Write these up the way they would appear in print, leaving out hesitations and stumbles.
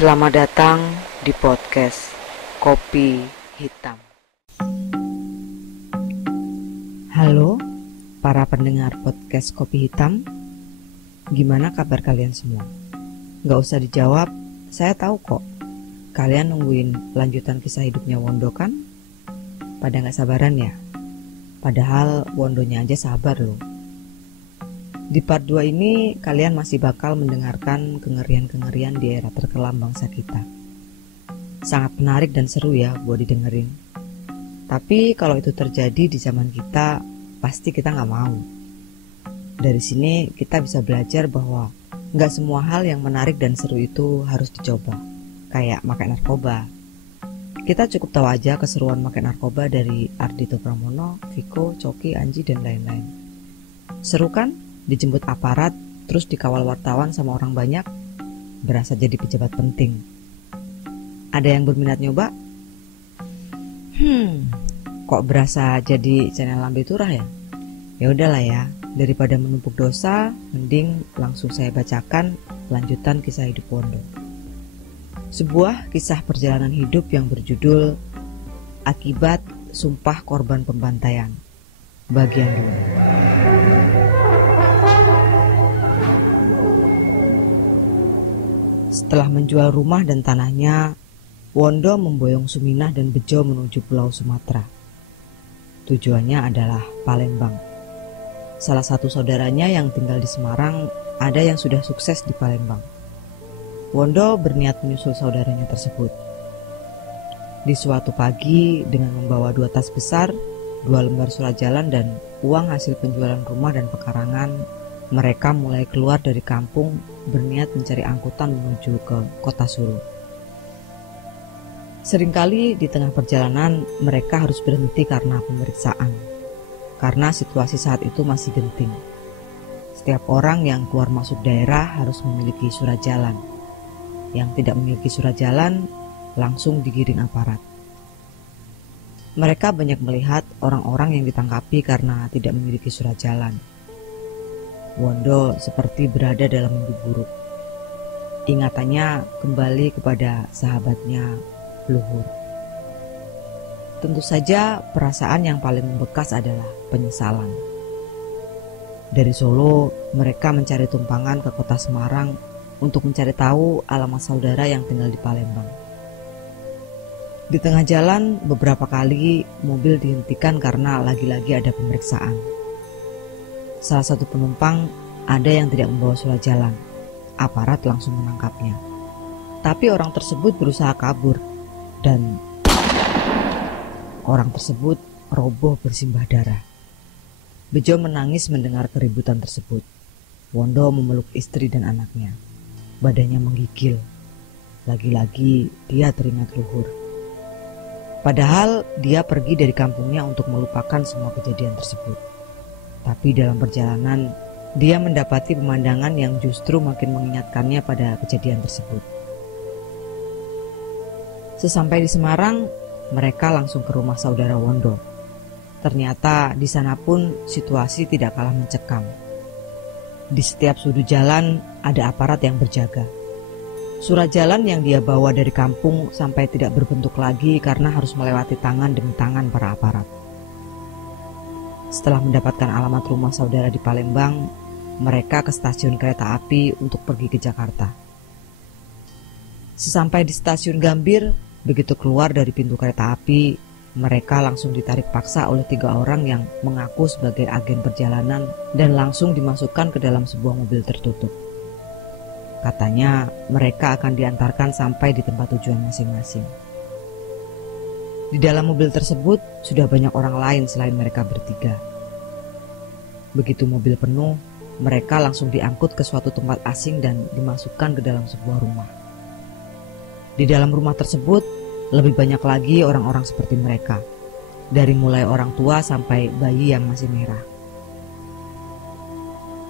Selamat datang di podcast Kopi Hitam. Halo para pendengar podcast Kopi Hitam. Gimana kabar kalian semua? Gak usah dijawab, saya tahu kok. Kalian nungguin lanjutan kisah hidupnya Wondo kan? Pada gak sabaran ya? Padahal Wondonya aja sabar loh. Di part 2 ini kalian masih bakal mendengarkan kengerian-kengerian di era terkelam bangsa kita. Sangat menarik dan seru ya buat didengerin. Tapi kalau itu terjadi di zaman kita, pasti kita gak mau. Dari sini kita bisa belajar bahwa gak semua hal yang menarik dan seru itu harus dicoba. Kayak makan narkoba. Kita cukup tahu aja keseruan makan narkoba dari Ardhito Pramono, Viko, Coki, Anji, dan lain-lain. Seru kan? Dijemput aparat, terus dikawal wartawan sama orang banyak, berasa jadi pejabat penting. Ada yang berminat nyoba? Kok berasa jadi channel lambe turah ya? Ya udahlah ya, daripada menumpuk dosa, mending langsung saya bacakan lanjutan kisah hidup Wondo. Sebuah kisah perjalanan hidup yang berjudul Akibat Sumpah Korban Pembantaian, bagian 2. Setelah menjual rumah dan tanahnya, Wondo memboyong Suminah dan Bejo menuju Pulau Sumatera. Tujuannya adalah Palembang. Salah satu saudaranya yang tinggal di Semarang ada yang sudah sukses di Palembang. Wondo berniat menyusul saudaranya tersebut. Di suatu pagi, dengan membawa 2 tas besar, 2 lembar surat jalan dan uang hasil penjualan rumah dan pekarangan, mereka mulai keluar dari kampung berniat mencari angkutan menuju ke kota Solo. Seringkali di tengah perjalanan mereka harus berhenti karena pemeriksaan, karena situasi saat itu masih genting. Setiap orang yang keluar masuk daerah harus memiliki surat jalan. Yang tidak memiliki surat jalan langsung digiring aparat. Mereka banyak melihat orang-orang yang ditangkapi karena tidak memiliki surat jalan. Wondo seperti berada dalam mimpi buruk. Ingatannya kembali kepada sahabatnya Luhur. Tentu saja perasaan yang paling membekas adalah penyesalan. Dari Solo, mereka mencari tumpangan ke kota Semarang untuk mencari tahu alamat saudara yang tinggal di Palembang. Di tengah jalan, beberapa kali mobil dihentikan karena lagi-lagi ada pemeriksaan. Salah satu penumpang ada yang tidak membawa surat jalan. Aparat langsung menangkapnya. Tapi orang tersebut berusaha kabur dan orang tersebut roboh bersimbah darah. Bejo menangis mendengar keributan tersebut. Wondo memeluk istri dan anaknya. Badannya menggigil. Lagi-lagi dia teringat Luhur. Padahal dia pergi dari kampungnya untuk melupakan semua kejadian tersebut. Tapi dalam perjalanan, dia mendapati pemandangan yang justru makin mengingatkannya pada kejadian tersebut. Sesampai di Semarang, mereka langsung ke rumah saudara Wondo. Ternyata di sana pun situasi tidak kalah mencekam. Di setiap sudut jalan ada aparat yang berjaga. Surat jalan yang dia bawa dari kampung sampai tidak berbentuk lagi karena harus melewati tangan demi tangan para aparat. Setelah mendapatkan alamat rumah saudara di Palembang, mereka ke stasiun kereta api untuk pergi ke Jakarta. Sesampai di stasiun Gambir, begitu keluar dari pintu kereta api, mereka langsung ditarik paksa oleh 3 orang yang mengaku sebagai agen perjalanan dan langsung dimasukkan ke dalam sebuah mobil tertutup. Katanya mereka akan diantarkan sampai di tempat tujuan masing-masing. Di dalam mobil tersebut sudah banyak orang lain selain mereka bertiga. Begitu mobil penuh, mereka langsung diangkut ke suatu tempat asing dan dimasukkan ke dalam sebuah rumah. Di dalam rumah tersebut, lebih banyak lagi orang-orang seperti mereka, dari mulai orang tua sampai bayi yang masih merah.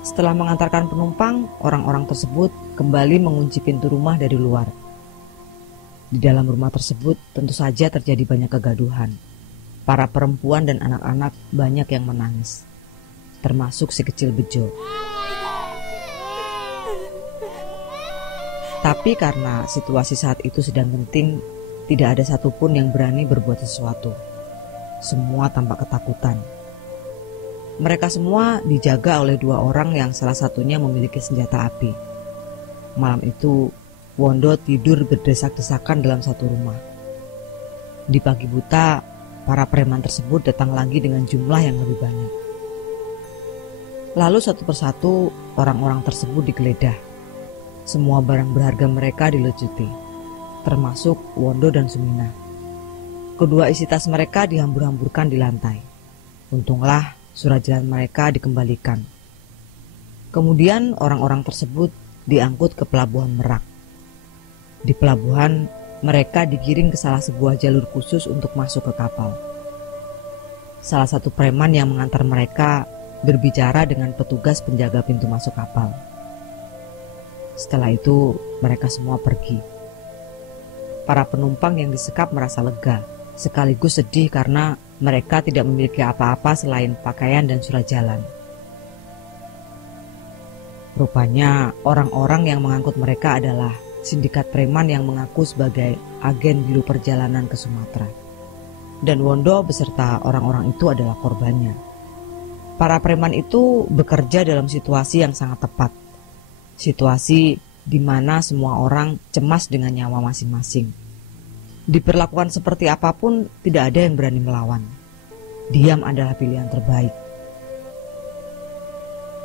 Setelah mengantarkan penumpang, orang-orang tersebut kembali mengunci pintu rumah dari luar. Di dalam rumah tersebut tentu saja terjadi banyak kegaduhan. Para perempuan dan anak-anak banyak yang menangis, termasuk si kecil Bejo. Tapi karena situasi saat itu sedang genting, tidak ada satupun yang berani berbuat sesuatu. Semua tampak ketakutan. Mereka semua dijaga oleh 2 orang yang salah satunya memiliki senjata api. Malam itu, Wondo tidur berdesak-desakan dalam satu rumah. Di pagi buta, para preman tersebut datang lagi dengan jumlah yang lebih banyak. Lalu satu persatu orang-orang tersebut digeledah. Semua barang berharga mereka dilucuti, termasuk Wondo dan Sumina. Kedua isi tas mereka dihambur-hamburkan di lantai. Untunglah surat jalan mereka dikembalikan. Kemudian orang-orang tersebut diangkut ke pelabuhan Merak. Di pelabuhan, mereka digiring ke salah sebuah jalur khusus untuk masuk ke kapal. Salah satu preman yang mengantar mereka berbicara dengan petugas penjaga pintu masuk kapal. Setelah itu, mereka semua pergi. Para penumpang yang disekap merasa lega, sekaligus sedih karena mereka tidak memiliki apa-apa selain pakaian dan surat jalan. Rupanya, orang-orang yang mengangkut mereka adalah sindikat preman yang mengaku sebagai agen bilu perjalanan ke Sumatera. Dan Wondo beserta orang-orang itu adalah korbannya. Para preman itu bekerja dalam situasi yang sangat tepat. Situasi di mana semua orang cemas dengan nyawa masing-masing. Diperlakukan seperti apapun, tidak ada yang berani melawan. Diam adalah pilihan terbaik.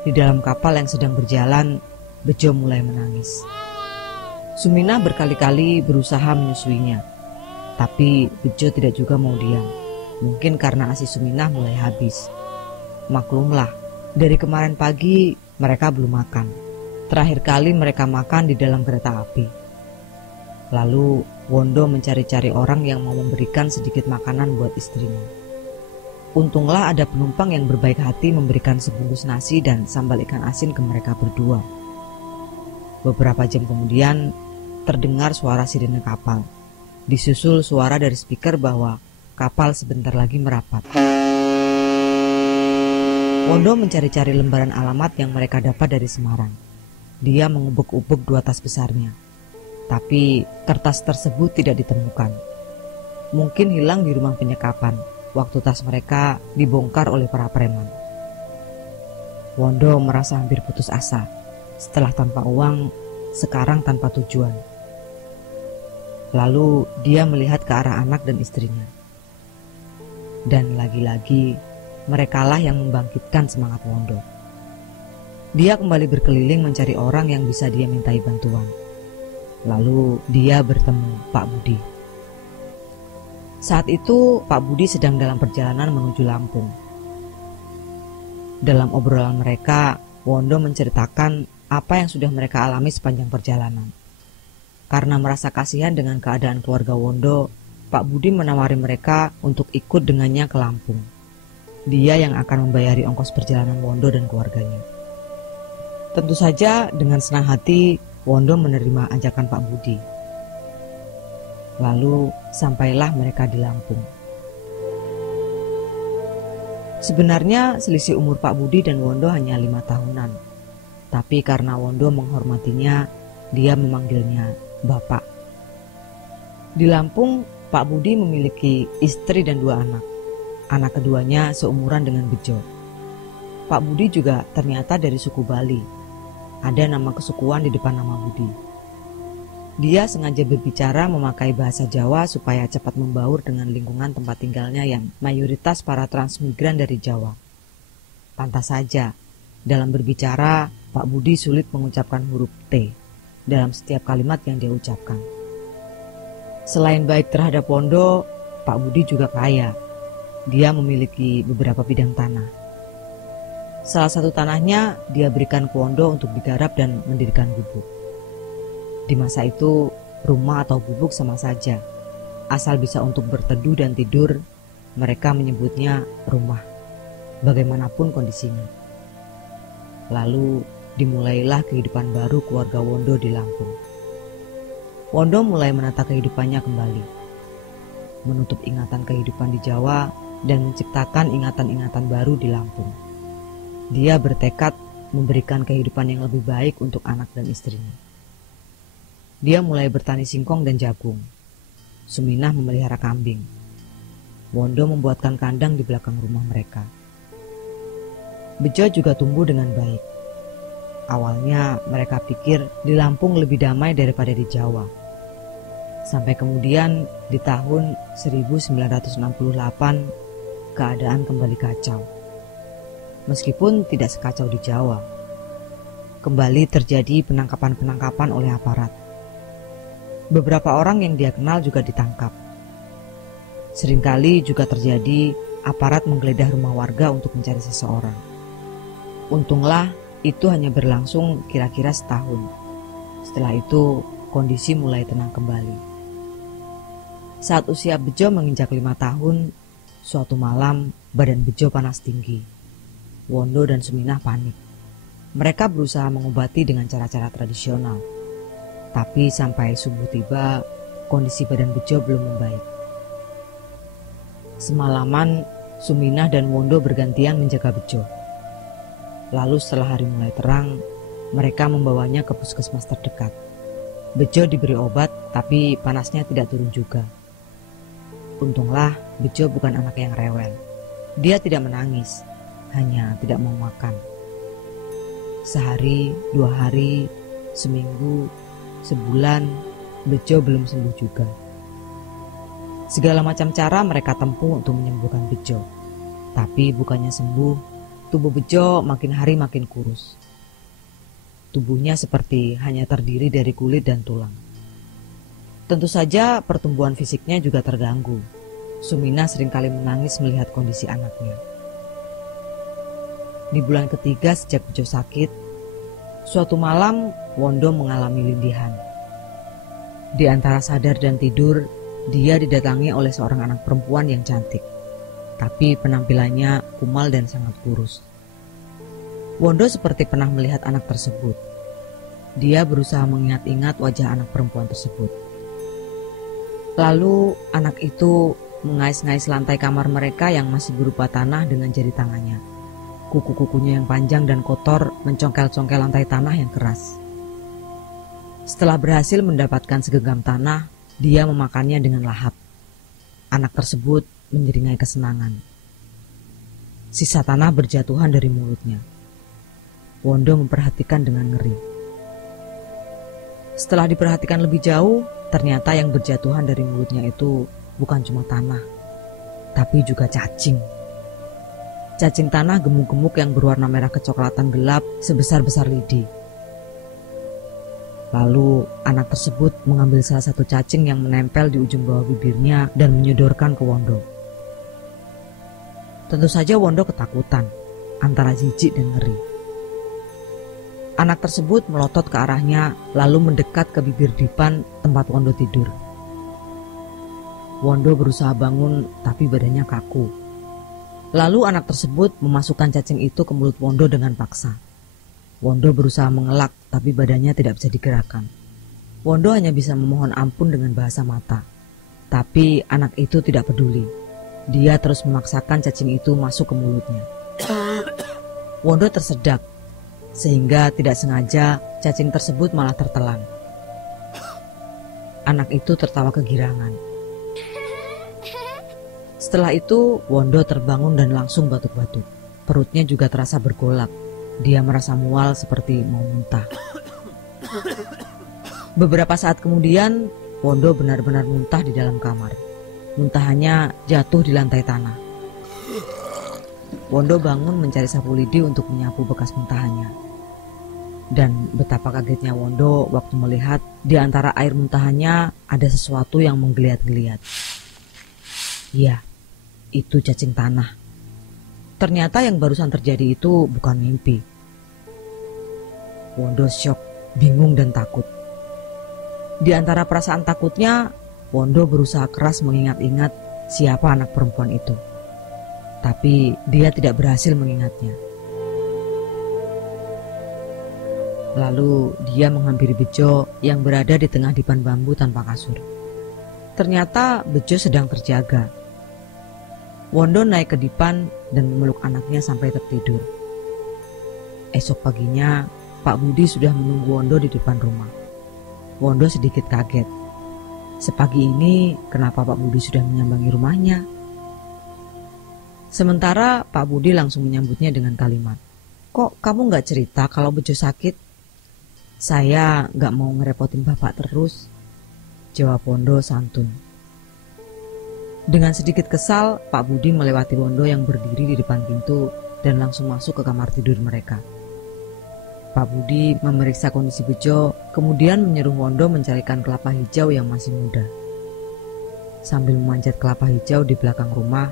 Di dalam kapal yang sedang berjalan, Bejo mulai menangis. Sumina berkali-kali berusaha menyusuinya, tapi Bejo tidak juga mau diam. Mungkin karena ASI Sumina mulai habis. Maklumlah, dari kemarin pagi mereka belum makan. Terakhir kali mereka makan di dalam kereta api. Lalu Wondo mencari-cari orang yang mau memberikan sedikit makanan buat istrinya. Untunglah ada penumpang yang berbaik hati memberikan sebungkus nasi dan sambal ikan asin ke mereka berdua. Beberapa jam kemudian terdengar suara sirine kapal. Disusul suara dari speaker bahwa kapal sebentar lagi merapat. Wondo mencari-cari lembaran alamat yang mereka dapat dari Semarang. Dia mengubek-ubek 2 tas besarnya, tapi kertas tersebut tidak ditemukan. Mungkin hilang di rumah penyekapan waktu tas mereka dibongkar oleh para preman. Wondo merasa hampir putus asa. Setelah tanpa uang, sekarang tanpa tujuan. Lalu dia melihat ke arah anak dan istrinya. Dan lagi-lagi merekalah yang membangkitkan semangat Wondo. Dia kembali berkeliling mencari orang yang bisa dia mintai bantuan. Lalu dia bertemu Pak Budi. Saat itu Pak Budi sedang dalam perjalanan menuju Lampung. Dalam obrolan mereka, Wondo menceritakan apa yang sudah mereka alami sepanjang perjalanan. Karena merasa kasihan dengan keadaan keluarga Wondo, Pak Budi menawari mereka untuk ikut dengannya ke Lampung. Dia yang akan membayari ongkos perjalanan Wondo dan keluarganya. Tentu saja dengan senang hati Wondo menerima ajakan Pak Budi. Lalu sampailah mereka di Lampung. Sebenarnya selisih umur Pak Budi dan Wondo hanya 5 tahunan. Tapi karena Wondo menghormatinya, dia memanggilnya Bapak. Di Lampung, Pak Budi memiliki istri dan 2 anak. Anak keduanya seumuran dengan Bejo. Pak Budi juga ternyata dari suku Bali. Ada nama kesukuan di depan nama Budi. Dia sengaja berbicara memakai bahasa Jawa supaya cepat membaur dengan lingkungan tempat tinggalnya yang mayoritas para transmigran dari Jawa. Pantas saja, dalam berbicara, Pak Budi sulit mengucapkan huruf T dalam setiap kalimat yang dia ucapkan. Selain baik terhadap Wondo, Pak Budi juga kaya. Dia memiliki beberapa bidang tanah. Salah satu tanahnya dia berikan ke Wondo untuk digarap dan mendirikan gubuk. Di masa itu, rumah atau gubuk sama saja. Asal bisa untuk berteduh dan tidur, mereka menyebutnya rumah, bagaimanapun kondisinya. Lalu dimulailah kehidupan baru keluarga Wondo di Lampung. Wondo mulai menata kehidupannya kembali, menutup ingatan kehidupan di Jawa dan menciptakan ingatan-ingatan baru di Lampung. Dia bertekad memberikan kehidupan yang lebih baik untuk anak dan istrinya. Dia mulai bertani singkong dan jagung. Suminah memelihara kambing. Wondo membuatkan kandang di belakang rumah mereka. Bejo juga tumbuh dengan baik. Awalnya mereka pikir di Lampung lebih damai daripada di Jawa. Sampai kemudian di tahun 1968 keadaan kembali kacau. Meskipun tidak sekacau di Jawa. Kembali terjadi penangkapan-penangkapan oleh aparat. Beberapa orang yang dia kenal juga ditangkap. Seringkali juga terjadi aparat menggeledah rumah warga untuk mencari seseorang. Untunglah itu hanya berlangsung kira-kira setahun. Setelah itu kondisi mulai tenang kembali. Saat usia Bejo menginjak 5 tahun, suatu malam badan Bejo panas tinggi. Wondo dan Suminah panik. Mereka berusaha mengobati dengan cara-cara tradisional. Tapi sampai subuh tiba, kondisi badan Bejo belum membaik. Semalaman, Suminah dan Wondo bergantian menjaga Bejo. Lalu setelah hari mulai terang, mereka membawanya ke puskesmas terdekat. Bejo diberi obat, tapi panasnya tidak turun juga. Untunglah Bejo bukan anak yang rewel. Dia tidak menangis, hanya tidak mau makan. Sehari, 2 hari, seminggu, sebulan, Bejo belum sembuh juga. Segala macam cara mereka tempuh untuk menyembuhkan Bejo. Tapi bukannya sembuh, tubuh Bejo makin hari makin kurus. Tubuhnya seperti hanya terdiri dari kulit dan tulang. Tentu saja pertumbuhan fisiknya juga terganggu. Suminah seringkali menangis melihat kondisi anaknya. Di bulan ketiga sejak Bejo sakit, suatu malam Wondo mengalami lindihan. Di antara sadar dan tidur, dia didatangi oleh seorang anak perempuan yang cantik. Tapi penampilannya kumal dan sangat kurus. Wondo seperti pernah melihat anak tersebut. Dia berusaha mengingat-ingat wajah anak perempuan tersebut. Lalu anak itu mengais-ngais lantai kamar mereka yang masih berupa tanah dengan jari tangannya. Kuku-kukunya yang panjang dan kotor mencongkel-congkel lantai tanah yang keras. Setelah berhasil mendapatkan segenggam tanah, dia memakannya dengan lahap. Anak tersebut menyeringai kesenangan. Sisa tanah berjatuhan dari mulutnya. Wondo memperhatikan dengan ngeri. Setelah diperhatikan lebih jauh, ternyata yang berjatuhan dari mulutnya itu bukan cuma tanah, tapi juga cacing. Cacing tanah gemuk-gemuk yang berwarna merah kecoklatan gelap sebesar-besar lidi. Lalu anak tersebut mengambil salah satu cacing yang menempel di ujung bawah bibirnya dan menyodorkan ke Wondo. Tentu saja Wondo ketakutan, antara jijik dan ngeri. Anak tersebut melotot ke arahnya lalu mendekat ke bibir dipan tempat Wondo tidur. Wondo berusaha bangun tapi badannya kaku. Lalu anak tersebut memasukkan cacing itu ke mulut Wondo dengan paksa. Wondo berusaha mengelak tapi badannya tidak bisa digerakkan. Wondo hanya bisa memohon ampun dengan bahasa mata. Tapi anak itu tidak peduli. Dia terus memaksakan cacing itu masuk ke mulutnya. Wondo tersedak, sehingga tidak sengaja cacing tersebut malah tertelan. Anak itu tertawa kegirangan. Setelah itu Wondo terbangun dan langsung batuk-batuk. Perutnya juga terasa bergolak. Dia merasa mual seperti mau muntah. Beberapa saat kemudian, Wondo benar-benar muntah di dalam kamar. Muntahannya jatuh di lantai tanah. Wondo bangun mencari sapu lidi untuk menyapu bekas muntahannya. Dan betapa kagetnya Wondo waktu melihat di antara air muntahannya ada sesuatu yang menggeliat-geliat. Ya, itu cacing tanah. Ternyata yang barusan terjadi itu bukan mimpi. Wondo syok, bingung dan takut. Di antara perasaan takutnya, Wondo berusaha keras mengingat-ingat siapa anak perempuan itu. Tapi dia tidak berhasil mengingatnya. Lalu dia menghampiri Bejo yang berada di tengah dipan bambu tanpa kasur. Ternyata Bejo sedang terjaga. Wondo naik ke dipan dan memeluk anaknya sampai tertidur. Esok paginya, Pak Budi sudah menunggu Wondo di depan rumah. Wondo sedikit kaget. Sepagi ini kenapa Pak Budi sudah menyambangi rumahnya? Sementara Pak Budi langsung menyambutnya dengan kalimat, "Kok kamu gak cerita kalau Bejo sakit?" "Saya gak mau ngerepotin Bapak terus," jawab Wondo santun. Dengan sedikit kesal, Pak Budi melewati Wondo yang berdiri di depan pintu dan langsung masuk ke kamar tidur mereka. Pak Budi memeriksa kondisi Bejo, kemudian menyuruh Wondo mencarikan kelapa hijau yang masih muda. Sambil memanjat kelapa hijau di belakang rumah,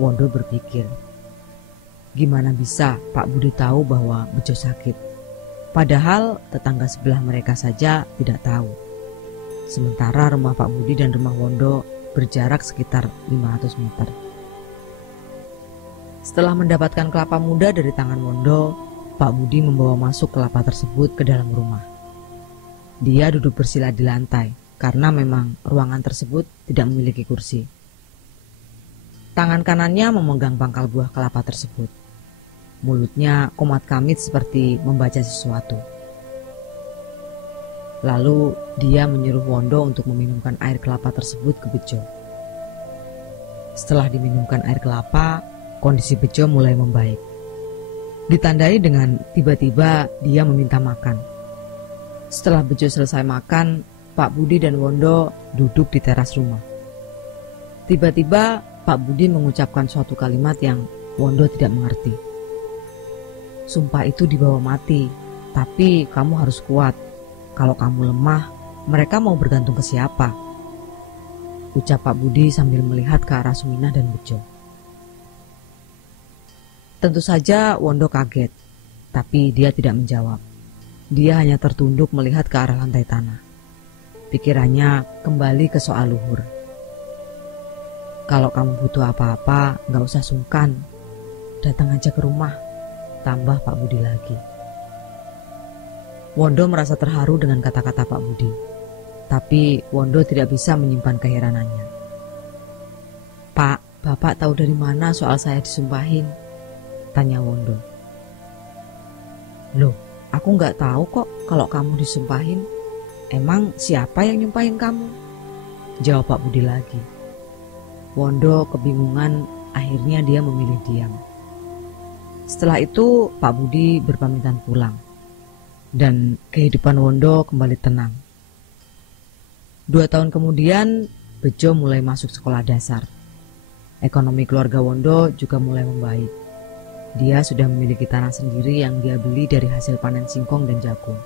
Wondo berpikir, gimana bisa Pak Budi tahu bahwa Bejo sakit? Padahal tetangga sebelah mereka saja tidak tahu. Sementara rumah Pak Budi dan rumah Wondo berjarak sekitar 500 meter. Setelah mendapatkan kelapa muda dari tangan Wondo, Pak Budi membawa masuk kelapa tersebut ke dalam rumah. Dia duduk bersila di lantai karena memang ruangan tersebut tidak memiliki kursi. Tangan kanannya memegang pangkal buah kelapa tersebut. Mulutnya komat kamit seperti membaca sesuatu. Lalu dia menyuruh Wondo untuk meminumkan air kelapa tersebut ke Bejo. Setelah diminumkan air kelapa, kondisi Bejo mulai membaik. Ditandai dengan tiba-tiba dia meminta makan. Setelah Bejo selesai makan, Pak Budi dan Wondo duduk di teras rumah. Tiba-tiba Pak Budi mengucapkan suatu kalimat yang Wondo tidak mengerti. "Sumpah itu dibawa mati, tapi kamu harus kuat. Kalau kamu lemah, mereka mau bergantung ke siapa?" ucap Pak Budi sambil melihat ke arah Suminah dan Bejo. Tentu saja Wondo kaget, tapi dia tidak menjawab. Dia hanya tertunduk melihat ke arah lantai tanah. Pikirannya kembali ke soal luhur. "Kalau kamu butuh apa-apa, gak usah sungkan. Datang aja ke rumah," tambah Pak Budi lagi. Wondo merasa terharu dengan kata-kata Pak Budi. Tapi Wondo tidak bisa menyimpan keheranannya. "Pak, Bapak tahu dari mana soal saya disumpahin?" tanya Wondo. "Loh, aku nggak tahu kok kalau kamu disumpahin. Emang siapa yang nyumpahin kamu?" jawab Pak Budi lagi. Wondo kebingungan, akhirnya dia memilih diam. Setelah itu Pak Budi berpamitan pulang. Dan kehidupan Wondo kembali tenang. 2 tahun kemudian, Bejo mulai masuk sekolah dasar. Ekonomi keluarga Wondo juga mulai membaik. Dia sudah memiliki tanah sendiri yang dia beli dari hasil panen singkong dan jagung.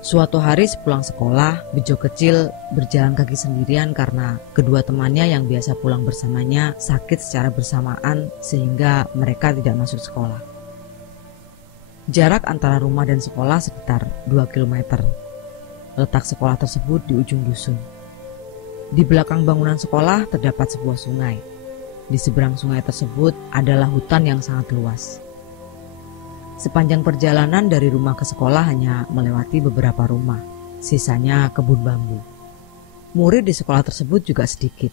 Suatu hari sepulang sekolah, Bejo kecil berjalan kaki sendirian karena kedua temannya yang biasa pulang bersamanya sakit secara bersamaan sehingga mereka tidak masuk sekolah. Jarak antara rumah dan sekolah sekitar 2 km. Letak sekolah tersebut di ujung dusun. Di belakang bangunan sekolah terdapat sebuah sungai. Di seberang sungai tersebut adalah hutan yang sangat luas. Sepanjang perjalanan dari rumah ke sekolah hanya melewati beberapa rumah, sisanya kebun bambu. Murid di sekolah tersebut juga sedikit.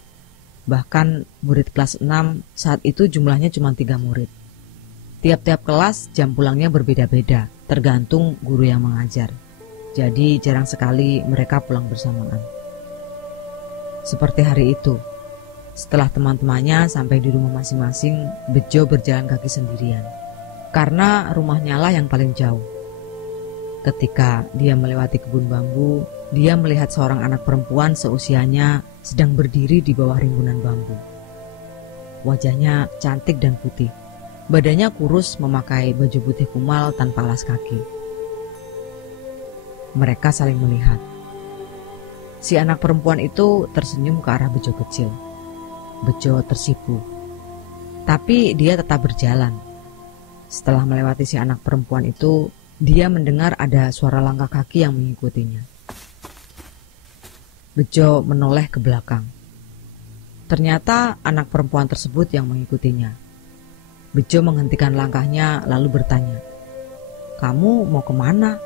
Bahkan murid kelas 6 saat itu jumlahnya cuma 3 murid. Tiap-tiap kelas jam pulangnya berbeda-beda, tergantung guru yang mengajar. Jadi jarang sekali mereka pulang bersamaan. Seperti hari itu, setelah teman-temannya sampai di rumah masing-masing, Bejo berjalan kaki sendirian. Karena rumahnya lah yang paling jauh. Ketika dia melewati kebun bambu, dia melihat seorang anak perempuan seusianya sedang berdiri di bawah rimbunan bambu. Wajahnya cantik dan putih. Badannya kurus memakai baju putih kumal tanpa alas kaki. Mereka saling melihat. Si anak perempuan itu tersenyum ke arah Bejo kecil. Bejo tersipu. Tapi dia tetap berjalan. Setelah melewati si anak perempuan itu, dia mendengar ada suara langkah kaki yang mengikutinya. Bejo menoleh ke belakang. Ternyata anak perempuan tersebut yang mengikutinya. Bejo menghentikan langkahnya lalu bertanya, "Kamu mau kemana?"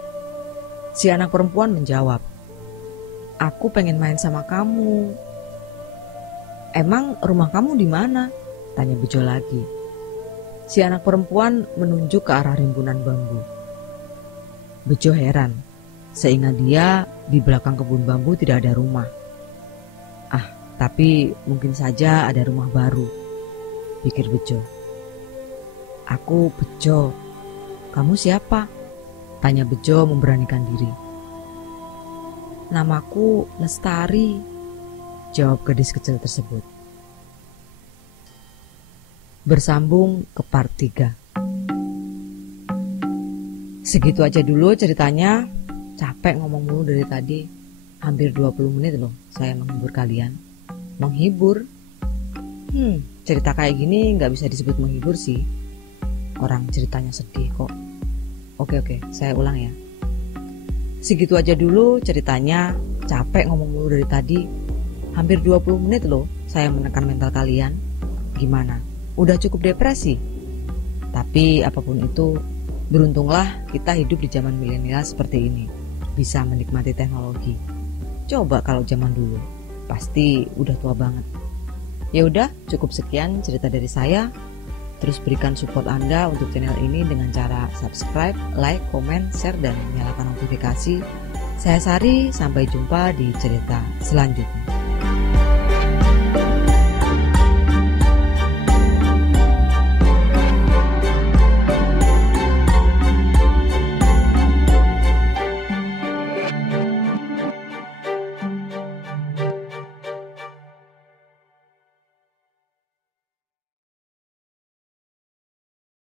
Si anak perempuan menjawab, "Aku pengen main sama kamu." "Emang rumah kamu di mana?" tanya Bejo lagi. Si anak perempuan menunjuk ke arah rimbunan bambu. Bejo heran. Seingat dia, di belakang kebun bambu tidak ada rumah. Tapi mungkin saja ada rumah baru, pikir Bejo. Aku Bejo. Kamu siapa? Tanya Bejo memberanikan diri. Namaku Lestari, jawab gadis kecil tersebut. Bersambung ke part 3. Segitu aja dulu ceritanya. Capek ngomong mulu dari tadi. Hampir 20 menit loh saya menghibur kalian. Menghibur? Cerita kayak gini gak bisa disebut menghibur sih. Orang ceritanya sedih kok. Oke, saya ulang ya. Segitu aja dulu ceritanya. Capek ngomong mulu dari tadi. Hampir 20 menit loh saya menekan mental kalian. Gimana? Udah cukup depresi? Tapi apapun itu, beruntunglah kita hidup di zaman milenial seperti ini. Bisa menikmati teknologi. Coba kalau zaman dulu, pasti udah tua banget. Ya udah, cukup sekian cerita dari saya. Terus berikan support Anda untuk channel ini dengan cara subscribe, like, komen, share, dan nyalakan notifikasi. Saya Sari, sampai jumpa di cerita selanjutnya.